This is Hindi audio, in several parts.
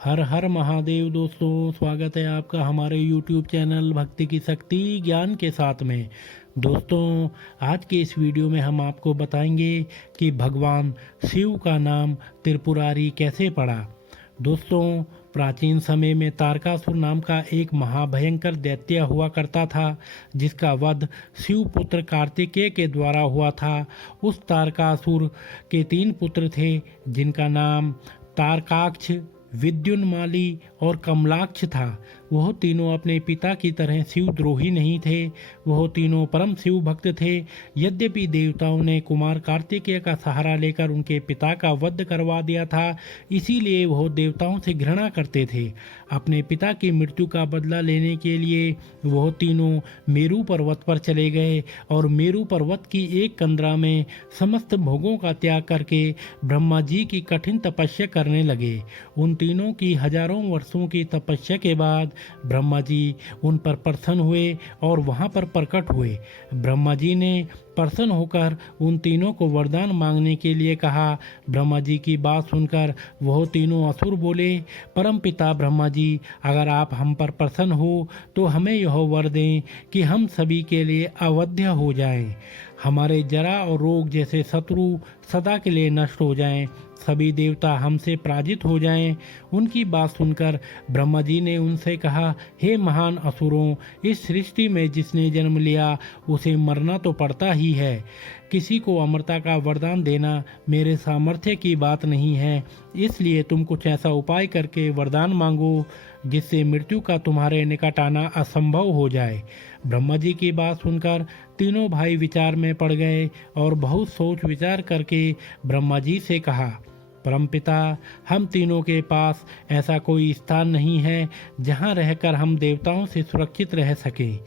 हर हर महादेव दोस्तों, स्वागत है आपका हमारे YouTube चैनल भक्ति की शक्ति ज्ञान के साथ में। दोस्तों, आज के इस वीडियो में हम आपको बताएंगे कि भगवान शिव का नाम त्रिपुरारी कैसे पड़ा। दोस्तों, प्राचीन समय में तारकासुर नाम का एक महाभयंकर दैत्य हुआ करता था, जिसका वध शिवपुत्र कार्तिकेय के द्वारा हुआ था। उस तारकासुर के 3 पुत्र थे, जिनका नाम तारकाक्ष, विद्युन्माली और कमलाक्ष था। वह तीनों अपने पिता की तरह शिवद्रोही नहीं थे। वह तीनों परम शिव भक्त थे। यद्यपि देवताओं ने कुमार कार्तिकेय का सहारा लेकर उनके पिता का वध करवा दिया था, इसीलिए वह देवताओं से घृणा करते थे। अपने पिता की मृत्यु का बदला लेने के लिए वह तीनों मेरू पर्वत पर चले गए और मेरू पर्वत की एक कंदरा में समस्त भोगों का त्याग करके ब्रह्मा जी की कठिन तपस्या करने लगे। उन तीनों की हजारों वर्षों की तपस्या के बाद ब्रह्मा जी उन पर प्रसन्न हुए और वहां पर प्रकट हुए। ब्रह्मा जी ने प्रसन्न होकर उन तीनों को वरदान मांगने के लिए कहा। ब्रह्मा जी की बात सुनकर वह तीनों असुर बोले, परम पिता ब्रह्मा जी, अगर आप हम पर प्रसन्न हो तो हमें यह वर दें कि हम सभी के लिए अवध्य हो जाएं। हमारे जरा और रोग जैसे शत्रु सदा के लिए नष्ट हो जाएं। सभी देवता हमसे पराजित हो जाएं। उनकी बात सुनकर ब्रह्मा जी ने उनसे कहा, हे महान असुरों, इस सृष्टि में जिसने जन्म लिया उसे मरना तो पड़ता ही है। किसी को अमरता का वरदान देना मेरे सामर्थ्य की बात नहीं है, इसलिए तुम कुछ ऐसा उपाय करके वरदान मांगो जिससे मृत्यु का तुम्हारे निकट आना असंभव हो जाए। ब्रह्मा जी की बात सुनकर तीनों भाई विचार में पड़ गए और बहुत सोच विचार करके ब्रह्मा जी से कहा, परमपिता, हम तीनों के पास ऐसा कोई स्थान नहीं है जहां रहकर हम देवताओं से सुरक्षित रह सकें।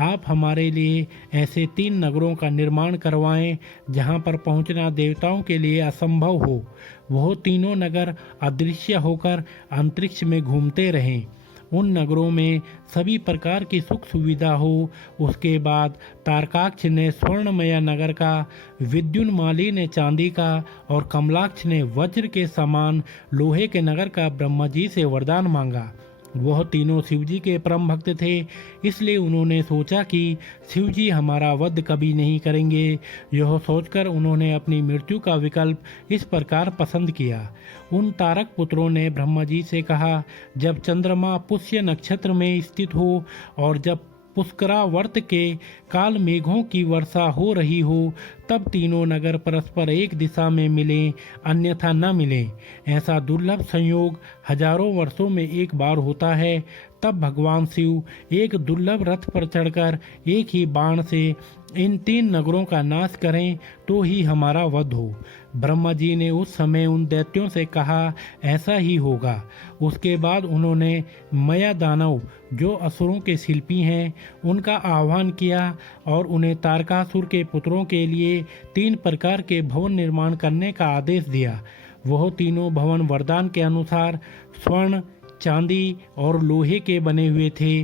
आप हमारे लिए ऐसे 3 नगरों का निर्माण करवाएं जहां पर पहुंचना देवताओं के लिए असंभव हो। वह तीनों नगर अदृश्य होकर अंतरिक्ष में घूमते रहें। उन नगरों में सभी प्रकार की सुख सुविधा हो। उसके बाद तारकाक्ष ने स्वर्णमय नगर का, विद्युन्माली ने चांदी का और कमलाक्ष ने वज्र के समान लोहे के नगर का ब्रह्मा जी से वरदान मांगा। वह तीनों शिवजी के परम भक्त थे, इसलिए उन्होंने सोचा कि शिवजी हमारा वध कभी नहीं करेंगे। यह सोचकर उन्होंने अपनी मृत्यु का विकल्प इस प्रकार पसंद किया। उन तारक पुत्रों ने ब्रह्मा जी से कहा, जब चंद्रमा पुष्य नक्षत्र में स्थित हो और जब पुष्करावर्त के काल मेघों की वर्षा हो रही हो, तब तीनों नगर परस्पर एक दिशा में मिलें, अन्यथा न मिलें। ऐसा दुर्लभ संयोग हजारों वर्षों में एक बार होता है। तब भगवान शिव एक दुर्लभ रथ पर चढ़कर एक ही बाण से इन 3 नगरों का नाश करें तो ही हमारा वध हो। ब्रह्मा जी ने उस समय उन दैत्यों से कहा, ऐसा ही होगा। उसके बाद उन्होंने मया दानव, जो असुरों के शिल्पी हैं, उनका आह्वान किया और उन्हें तारकासुर के पुत्रों के लिए 3 प्रकार के भवन निर्माण करने का आदेश दिया। वह तीनों भवन वरदान के अनुसार स्वर्ण, चांदी और लोहे के बने हुए थे।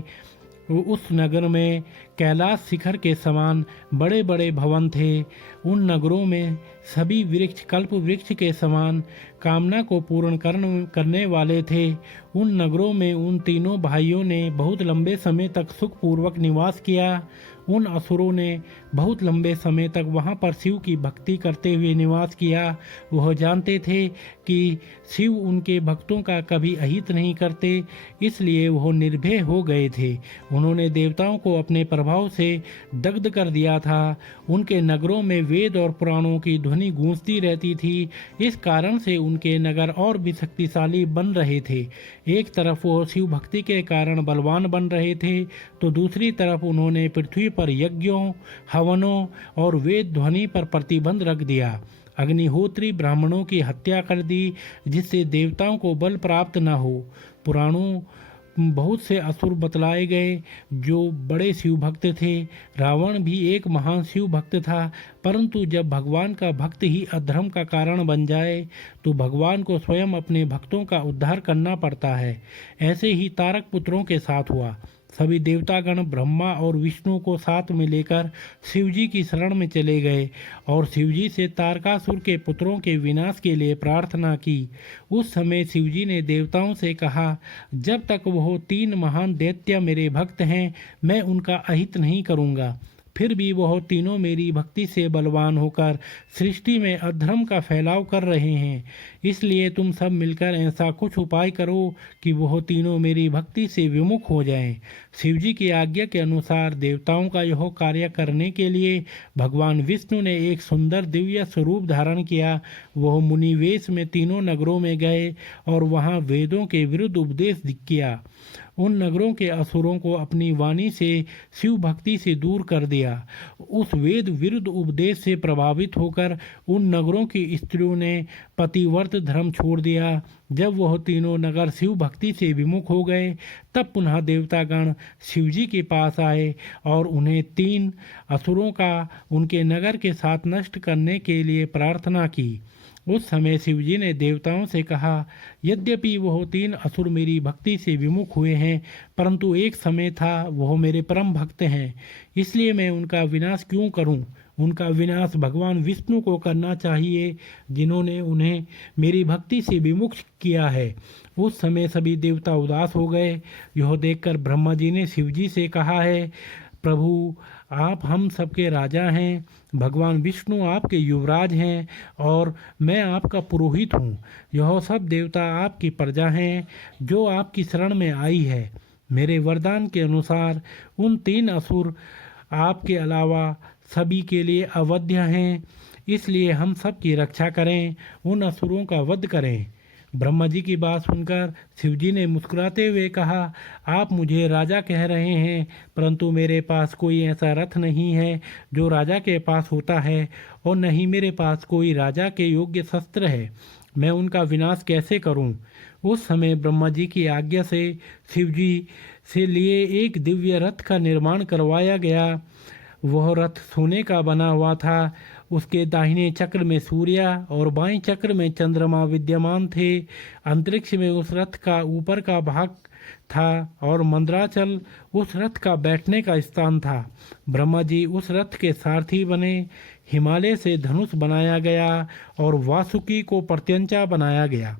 उस नगर में कैलाश शिखर के समान बड़े बड़े भवन थे। उन नगरों में सभी वृक्ष कल्प वृक्ष के समान कामना को पूर्ण करने वाले थे। उन नगरों में उन तीनों भाइयों ने बहुत लंबे समय तक सुखपूर्वक निवास किया। उन असुरों ने बहुत लंबे समय तक वहां पर शिव की भक्ति करते हुए निवास किया। वह जानते थे कि शिव उनके भक्तों का कभी अहित नहीं करते, इसलिए वह निर्भय हो गए थे। उन्होंने देवताओं को अपने प्रभाव से दग्ध कर दिया था। उनके नगरों में वेद और पुराणों की ध्वनि गूंजती रहती थी। इस कारण से उनके नगर और भी शक्तिशाली बन रहे थे। एक तरफ वो शिव भक्ति के कारण बलवान बन रहे थे, तो दूसरी तरफ उन्होंने पृथ्वी पर यज्ञों, हवनों और वेद ध्वनि पर प्रतिबंध रख दिया। अग्निहोत्री ब्राह्मणों की हत्या कर दी, जिससे देवताओं को बल प्राप्त न हो। पुराणों बहुत से असुर बतलाए गए जो बड़े शिव भक्त थे। रावण भी एक महान शिव भक्त था, परंतु जब भगवान का भक्त ही अधर्म का कारण बन जाए तो भगवान को स्वयं अपने भक्तों का उद्धार करना पड़ता है। ऐसे ही तारक पुत्रों के साथ हुआ। सभी देवतागण ब्रह्मा और विष्णु को साथ में लेकर शिवजी की शरण में चले गए और शिवजी से तारकासुर के पुत्रों के विनाश के लिए प्रार्थना की। उस समय शिवजी ने देवताओं से कहा, जब तक वह 3 महान दैत्य मेरे भक्त हैं, मैं उनका अहित नहीं करूँगा। फिर भी वह तीनों मेरी भक्ति से बलवान होकर सृष्टि में अधर्म का फैलाव कर रहे हैं। इसलिए तुम सब मिलकर ऐसा कुछ उपाय करो कि वह तीनों मेरी भक्ति से विमुख हो जाएं। शिवजी की आज्ञा के अनुसार देवताओं का यह कार्य करने के लिए भगवान विष्णु ने एक सुंदर दिव्य स्वरूप धारण किया। वह मुनि वेश में तीनों नगरों में गए और वहां वेदों के विरुद्ध उपदेश किया। उन नगरों के असुरों को अपनी वाणी से शिव भक्ति से दूर कर दिया। उस वेद विरुद्ध उपदेश से प्रभावित होकर उन नगरों की स्त्रियों ने पतिव्रत धर्म छोड़ दिया। जब वह तीनों नगर शिव भक्ति से विमुख हो गए, तब पुनः देवतागण शिवजी के पास आए और उन्हें 3 असुरों का उनके नगर के साथ नष्ट करने के लिए प्रार्थना की। उस समय शिवजी ने देवताओं से कहा, यद्यपि वह 3 असुर मेरी भक्ति से विमुख हुए हैं, परंतु एक समय था वह मेरे परम भक्त हैं, इसलिए मैं उनका विनाश क्यों करूं? उनका विनाश भगवान विष्णु को करना चाहिए, जिन्होंने उन्हें मेरी भक्ति से विमुख किया है। उस समय सभी देवता उदास हो गए। यह देखकर ब्रह्मा जी ने शिवजी से कहा है, प्रभु, आप हम सबके राजा हैं। भगवान विष्णु आपके युवराज हैं और मैं आपका पुरोहित हूँ। यह सब देवता आपकी प्रजा हैं जो आपकी शरण में आई है। मेरे वरदान के अनुसार उन 3 असुर आपके अलावा सभी के लिए अवध्य हैं, इसलिए हम सब की रक्षा करें, उन असुरों का वध करें। ब्रह्मा जी की बात सुनकर शिवजी ने मुस्कुराते हुए कहा, आप मुझे राजा कह रहे हैं, परंतु मेरे पास कोई ऐसा रथ नहीं है जो राजा के पास होता है, और न ही मेरे पास कोई राजा के योग्य शस्त्र है। मैं उनका विनाश कैसे करूं? उस समय ब्रह्मा जी की आज्ञा से शिवजी से लिए एक दिव्य रथ का निर्माण करवाया गया। वह रथ सोने का बना हुआ था। उसके दाहिने चक्र में सूर्य और बाएं चक्र में चंद्रमा विद्यमान थे। अंतरिक्ष में उस रथ का ऊपर का भाग था और मंदराचल उस रथ का बैठने का स्थान था। ब्रह्मा जी उस रथ के सारथी बने। हिमालय से धनुष बनाया गया और वासुकी को प्रत्यंचा बनाया गया।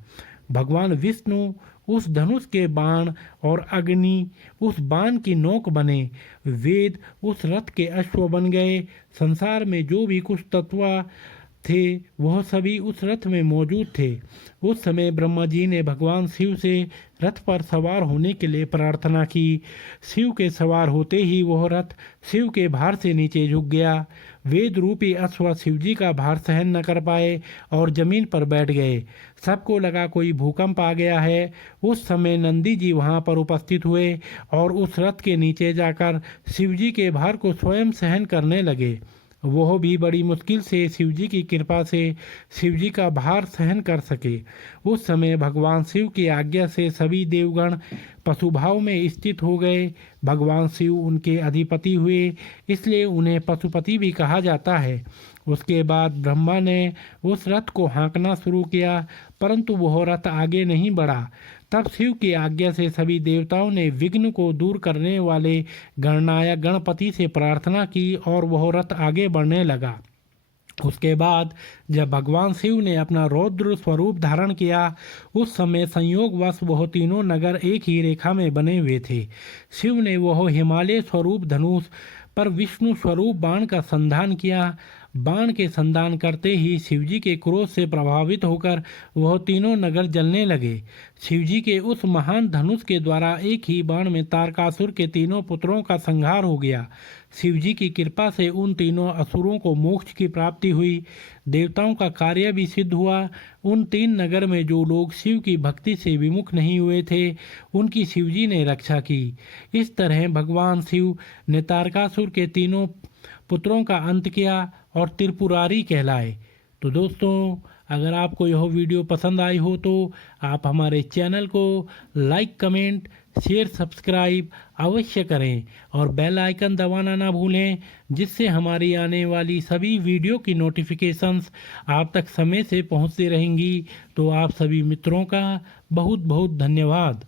भगवान विष्णु उस धनुष के बाण और अग्नि उस बाण की नोक बने। वेद उस रथ के अश्व बन गए। संसार में जो भी कुछ तत्व थे वह सभी उस रथ में मौजूद थे। उस समय ब्रह्मा जी ने भगवान शिव से रथ पर सवार होने के लिए प्रार्थना की। शिव के सवार होते ही वह रथ शिव के भार से नीचे झुक गया। वेद रूपी अश्व शिवजी का भार सहन न कर पाए और जमीन पर बैठ गए। सबको लगा कोई भूकंप आ गया है। उस समय नंदी जी वहां पर उपस्थित हुए और उस रथ के नीचे जाकर शिवजी के भार को स्वयं सहन करने लगे। वह भी बड़ी मुश्किल से शिवजी की कृपा से शिवजी का भार सहन कर सके। उस समय भगवान शिव की आज्ञा से सभी देवगण पशुभाव में स्थित हो गए। भगवान शिव उनके अधिपति हुए, इसलिए उन्हें पशुपति भी कहा जाता है। उसके बाद ब्रह्मा ने उस रथ को हाँकना शुरू किया, परंतु वह रथ आगे नहीं बढ़ा। तब शिव की आज्ञा से सभी देवताओं ने विघ्न को दूर करने वाले गणनायक गणपति से प्रार्थना की और वह रथ आगे बढ़ने लगा। उसके बाद जब भगवान शिव ने अपना रौद्र स्वरूप धारण किया, उस समय संयोगवश वह तीनों नगर एक ही रेखा में बने हुए थे। शिव ने वह हिमालय स्वरूप धनुष पर विष्णु स्वरूप बाण का संधान किया। बाण के संधान करते ही शिवजी के क्रोध से प्रभावित होकर वह तीनों नगर जलने लगे। शिवजी के उस महान धनुष के द्वारा एक ही बाण में तारकासुर के तीनों पुत्रों का संहार हो गया। शिवजी की कृपा से उन तीनों असुरों को मोक्ष की प्राप्ति हुई। देवताओं का कार्य भी सिद्ध हुआ। उन 3 नगर में जो लोग शिव की भक्ति से विमुख नहीं हुए थे, उनकी शिवजी ने रक्षा की। इस तरह भगवान शिव ने तारकासुर के तीनों पुत्रों का अंत किया और त्रिपुरारी कहलाए। तो दोस्तों, अगर आपको यह वीडियो पसंद आई हो तो आप हमारे चैनल को लाइक, कमेंट, शेयर, सब्सक्राइब अवश्य करें और बेल आइकन दबाना ना भूलें, जिससे हमारी आने वाली सभी वीडियो की नोटिफिकेशंस आप तक समय से पहुंचती रहेंगी। तो आप सभी मित्रों का बहुत बहुत धन्यवाद।